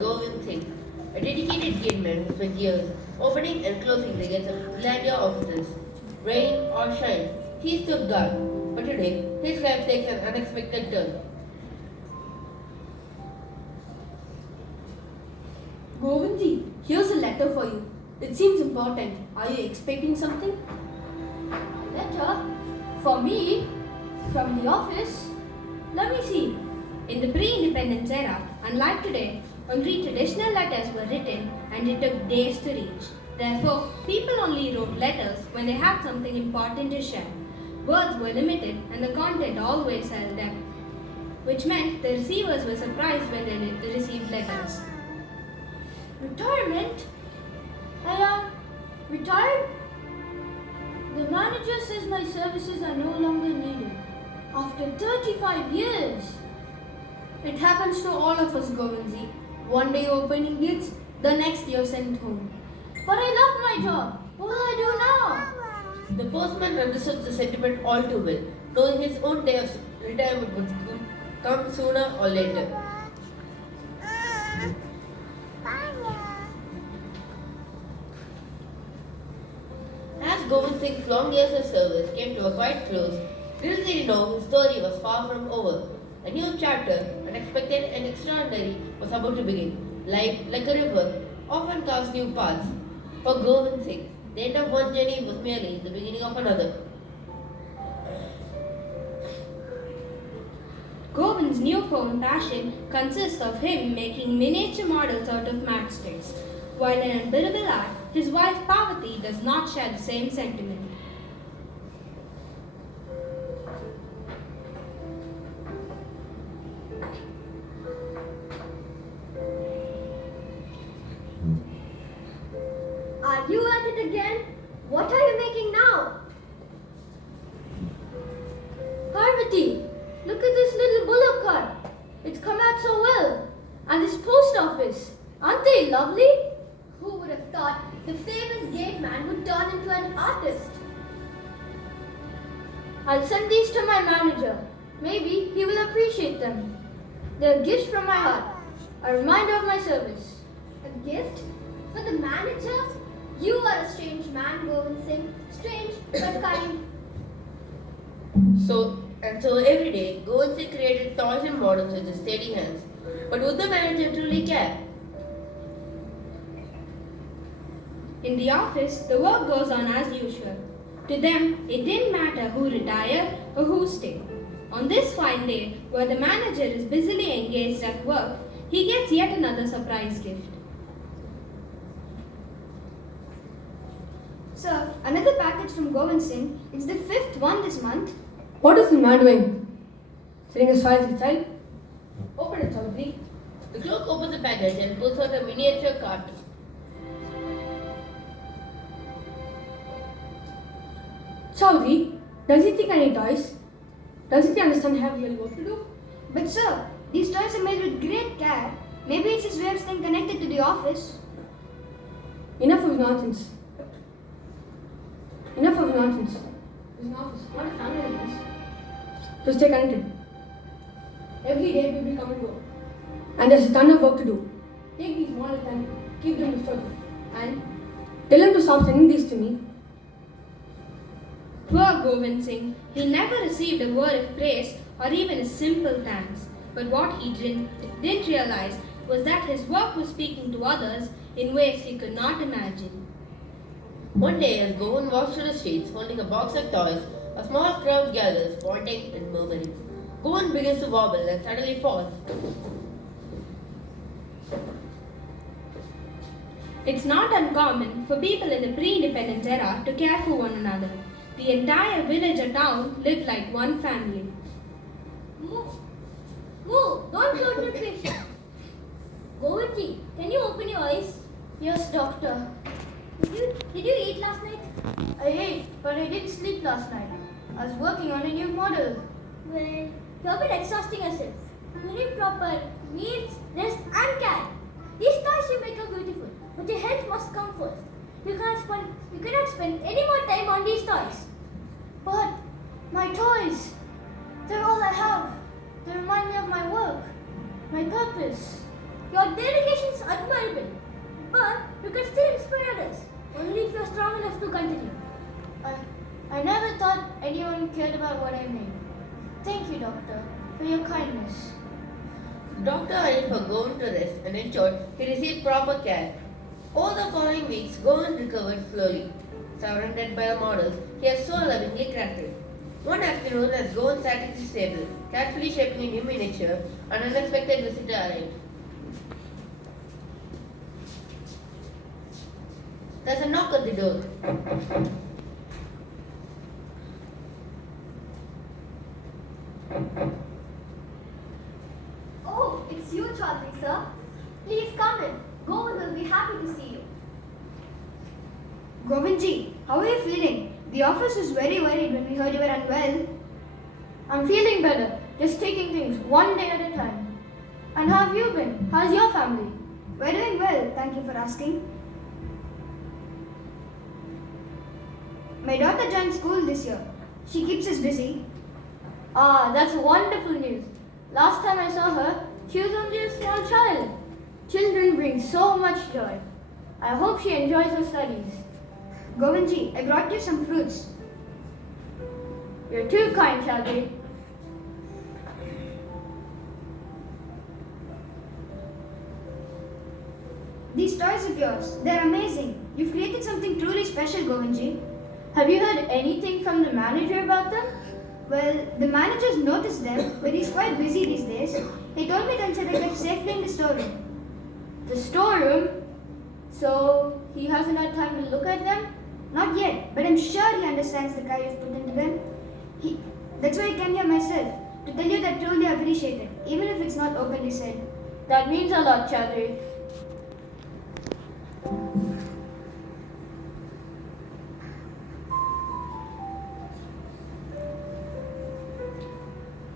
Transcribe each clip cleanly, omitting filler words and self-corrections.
Govind Singh, a dedicated gateman who spent years opening and closing the gates of Glandia offices. Rain or shine, he stood guard. But today, his life takes an unexpected turn. Govindji, here's a letter for you. It seems important. Are you expecting something? Letter? For me? From the office? Let me see. In the pre-independence era, unlike today, only traditional letters were written and it took days to reach. Therefore, people only wrote letters when they had something important to share. Words were limited and the content always held depth, which meant the receivers were surprised when they received letters. Retirement? I am retired? The manager says my services are no longer needed. After 35 years. It happens to all of us, Govindji. One day you're opening gates, the next you're sent home. But I love my job. What will I do now? The postman understood the sentiment all too well, knowing his own day of retirement would come sooner or later. As Govind Singh's long years of service came to a quiet close, little did he know his story was far from over. A new chapter, unexpected and extraordinary, was about to begin. Life, like a river, often carves new paths. For Govind Singh, the end of one journey was merely the beginning of another. Govind's newfound passion consists of him making miniature models out of matchsticks. While an unbearable art, his wife Parvati does not share the same sentiment. Are you at it again? What are you making now? Parvati, look at this little bullock cart. It's come out so well. And this post office. Aren't they lovely? Who would have thought the famous Gateman would turn into an artist? I'll send these to my manager. Maybe he will appreciate them. They're gifts from my heart. A reminder of my service. A gift? For the manager? You are a strange man, Govind Singh. Strange but kind. So every day, Govind Singh created toys and models with his steady hands. But would the manager truly care? In the office, the work goes on as usual. To them, it didn't matter who retired or who stayed. On this fine day, where the manager is busily engaged at work, he gets yet another surprise gift. Sir, another package from Govind Singh. It's the 5th one this month. What is the man doing? Sitting his files inside? Open it, Chaudhary. The clerk opens the package and pulls out a miniature cart. Chaudhary, does he think I need toys? Doesn't he understand I have real work to do? But sir, these toys are made with great care. Maybe it's his way of staying connected to the office. Enough of nonsense. Enough of nonsense. This is an office, not a family residence. So stay connected. Every day people come and go. And there's a ton of work to do. Take these models and keep them destroyed. And tell him to stop sending these to me. Poor Govind Singh, he never received a word of praise or even a simple thanks. But what he didn't realize was that his work was speaking to others in ways he could not imagine. One day, as Govind walks through the streets holding a box of toys, a small crowd gathers, pointing and murmuring. Govind begins to wobble and suddenly falls. It's not uncommon for people in the pre-independence era to care for one another. The entire village or town lived like one family. Move. Move. Don't close your patient. Govindji, can you open your eyes? Yes, doctor. Did you eat last night? I ate, but I didn't sleep last night. I was working on a new model. Well, you've been exhausting yourself. You need proper meals, rest, and care. These toys you make are beautiful, but your health must come first. You cannot spend any more time on these toys. But my toys, they're all I have. They remind me of my work, my purpose. Your dedication is admirable, but you can still inspire others, only if you are strong enough to continue. I never thought anyone cared about what I made. Thank you, Doctor, for your kindness. The doctor arranged for Govind to rest and ensured he received proper care. Over the following weeks, Govind recovered slowly. Surrounded by the models he had so lovingly crafted. One afternoon, as Govind sat at his table, carefully shaping a new miniature, an unexpected visitor arrived. There's a knock at the door. Oh, it's you, Chaudhary, sir. Please come in. Govind will be happy to see you. Govindji, how are you feeling? The office was very worried when we heard you were unwell. I'm feeling better, just taking things one day at a time. And how have you been? How's your family? We're doing well, thank you for asking. My daughter joined school this year. She keeps us busy. Ah, that's wonderful news. Last time I saw her, she was only a small child. Children bring so much joy. I hope she enjoys her studies. Govindji, I brought you some fruits. You're too kind, Chaudhary. These toys of yours, they're amazing. You've created something truly special, Govindji. Have you heard anything from the manager about them? Well, the manager's noticed them, but he's quite busy these days. He told me that they're kept safely in the storeroom. The storeroom? So he hasn't had time to look at them? Not yet, but I'm sure he understands the care you've put into them. That's why I came here myself, to tell you that truly appreciate it, even if it's not openly said. That means a lot, Chaudhary.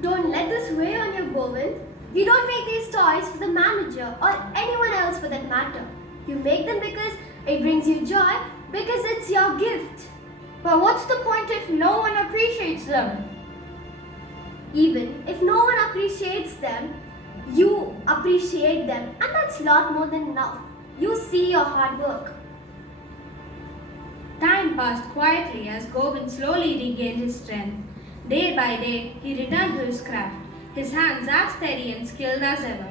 Don't let this weigh on you, Govind. You don't make these toys for the manager or anyone else for that matter. You make them because it brings you joy, because it's your gift. But what's the point if no one appreciates them? Even if no one appreciates them, you appreciate them, and that's a lot more than enough. You see your hard work. Time passed quietly as Govind slowly regained his strength. Day by day, he returned to his craft, his hands as steady and skilled as ever.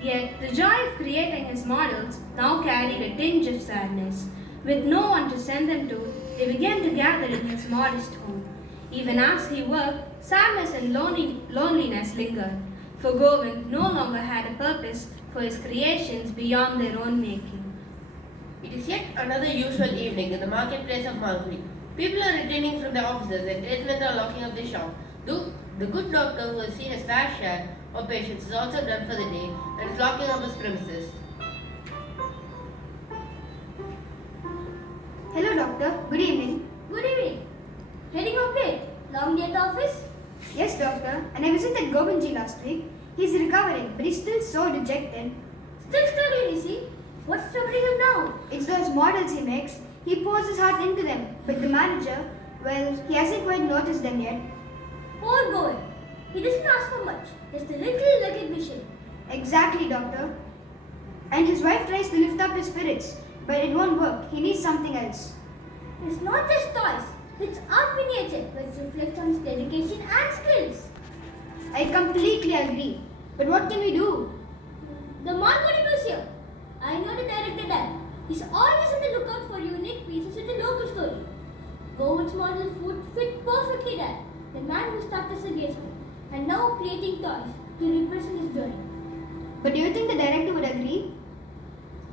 Yet, the joy of creating his models now carried a tinge of sadness. With no one to send them to, they began to gather in his modest home. Even as he worked, sadness and loneliness lingered, for Govind no longer had a purpose for his creations beyond their own making. It is yet another usual evening in the marketplace of Malgudi. People are returning from their offices and tradesmen are locking up their shop. The good doctor who has seen his fair share of patients is also done for the day and is locking up his premises. Hello, doctor. Good evening. Good evening. Heading off late. Long day at the office? Yes, doctor. And I visited Govindji last week. He's recovering, but he's still so dejected. Still struggling, is he? What's troubling him now? It's those models he makes. He pours his heart into them. But the manager, well, he hasn't quite noticed them yet. Poor Govind. He doesn't ask for much. Just a little recognition. Exactly, doctor. And his wife tries to lift up his spirits, but it won't work. He needs something else. It's not just toys. It's art miniature, which reflects on his dedication and skills. I completely agree. But what can we do? The Malgudi Museum. I know the director there. He's always on the lookout for unique pieces with a local story. Govind's model would fit perfectly there. The man who started as a Gateman and now creating toys to represent his journey. But do you think the director would agree?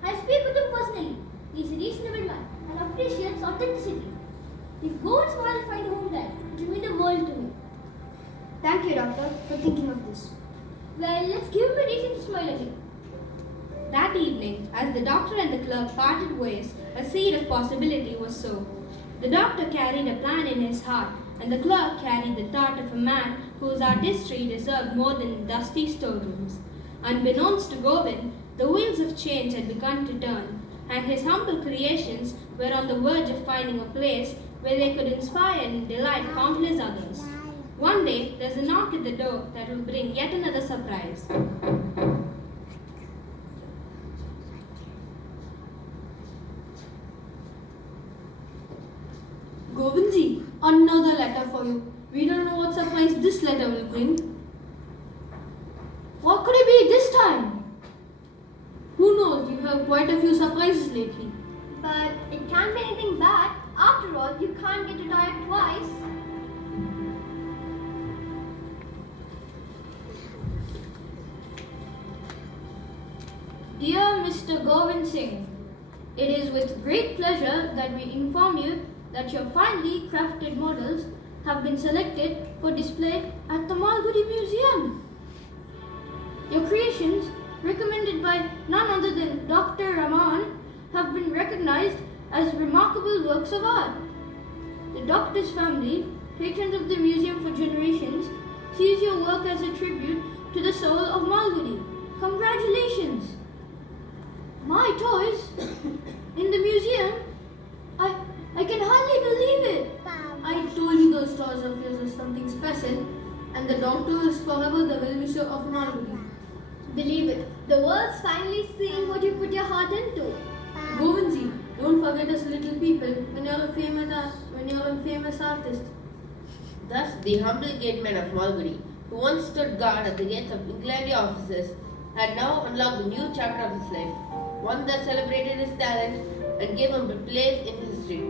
I speak with him personally. He's a reasonable man and appreciates authenticity. If Govind's model find a home there, it will mean the world to him. Thank you, doctor, for thinking of this. Well, let's give him a reason to smile again. That evening, as the doctor and the clerk parted ways, a seed of possibility was sown. The doctor carried a plan in his heart, and the clerk carried the thought of a man whose artistry deserved more than dusty storerooms. Unbeknownst to Govind, the wheels of change had begun to turn, and his humble creations were on the verge of finding a place where they could inspire and delight countless others. One day, there's a knock at the door that will bring yet another surprise. for you. We don't know what surprise this letter will bring. What could it be this time? Who knows? You have quite a few surprises lately. But it can't be anything bad. After all, you can't get a diet twice. Dear Mr. Govind Singh, it is with great pleasure that we inform you that your finely crafted models have been selected for display at the Malgudi Museum. Your creations, recommended by none other than Dr. Raman, have been recognized as remarkable works of art. The doctor's family, patrons of the museum for generations, sees your work as a tribute to the soul of Malgudi. Congratulations! My toys in the museum? I can hardly believe it. I told you those toys of yours are something special, and the doctor is forever the well-wisher of Malgudi. Believe it, the world's finally seeing what you put your heart into. Govindji, don't forget us little people when you're a famous artist. Thus, the humble gateman of Malgudi, who once stood guard at the gates of inquiry offices, had now unlocked a new chapter of his life, one that celebrated his talent and gave him a place in history.